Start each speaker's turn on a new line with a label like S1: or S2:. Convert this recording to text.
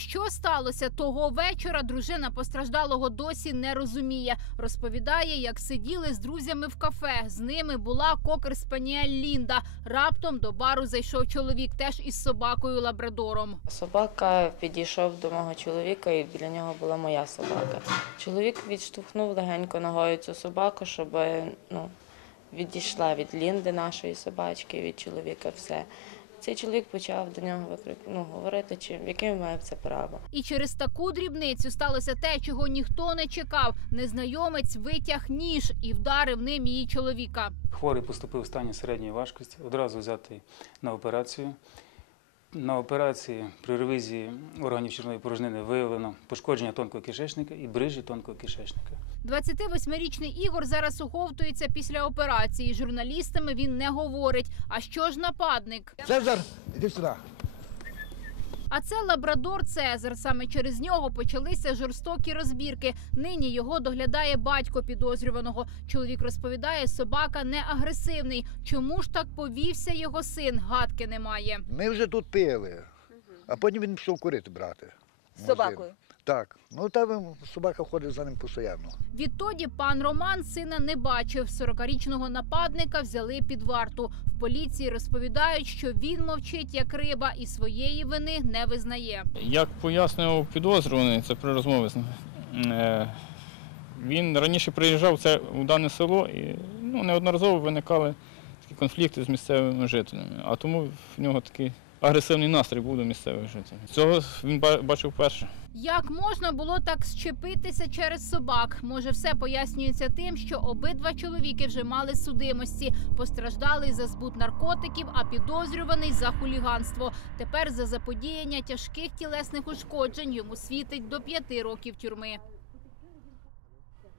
S1: Що сталося того вечора? Дружина постраждалого досі не розуміє. Розповідає, як сиділи з друзями в кафе. З ними була кокер спаніель Лінда. Раптом до бару зайшов чоловік, теж із собакою лабрадором.
S2: Собака підійшов до мого чоловіка, і біля нього була моя собака. Чоловік відштовхнув легенько ногою цю собаку, щоб ну, відійшла від Лінди, нашої собачки, від чоловіка все. Цей чоловік почав до нього викрик, ну, говорити, чи яке він має це право.
S1: І через таку дрібницю сталося те, чого ніхто не чекав. Незнайомець витяг ніж і вдарив ним її чоловіка.
S3: Хворий поступив в стані середньої важкості, одразу взятий на операцію. На операції при ревізії органів черної порожнини виявлено пошкодження тонкого кишечника і брижі тонкого кишечника.
S1: 28-річний Ігор зараз оговтується після операції. Журналістами він не говорить. А що ж нападник?
S4: Цезар, іди сюди.
S1: А це лабрадор Цезар. Саме через нього почалися жорстокі розбірки. Нині його доглядає батько підозрюваного. Чоловік розповідає, собака не агресивний. Чому ж так повівся його син? Гадки немає.
S4: Ми вже тут пили, а потім він пішов курити брати.
S5: З собакою?
S4: Так. Ну та собака ходить за ним постійно.
S1: Відтоді пан Роман сина не бачив. 40-річного нападника взяли під варту. В поліції розповідають, що він мовчить як риба і своєї вини не визнає.
S6: Як пояснював підозрюваний, це при розмові з ним. е, Він раніше приїжджав це у дане село і ну, неодноразово виникали такі конфлікти з місцевими жителями. А тому в нього такий агресивний настрій був до місцевих жителів. Цього він ба- бачив вперше.
S1: Як можна було так щепитися через собак? Може, все пояснюється тим, що обидва чоловіки вже мали судимості. Постраждалий за збут наркотиків, а підозрюваний за хуліганство. Тепер за заподіяння тяжких тілесних ушкоджень йому світить до п'яти років тюрми.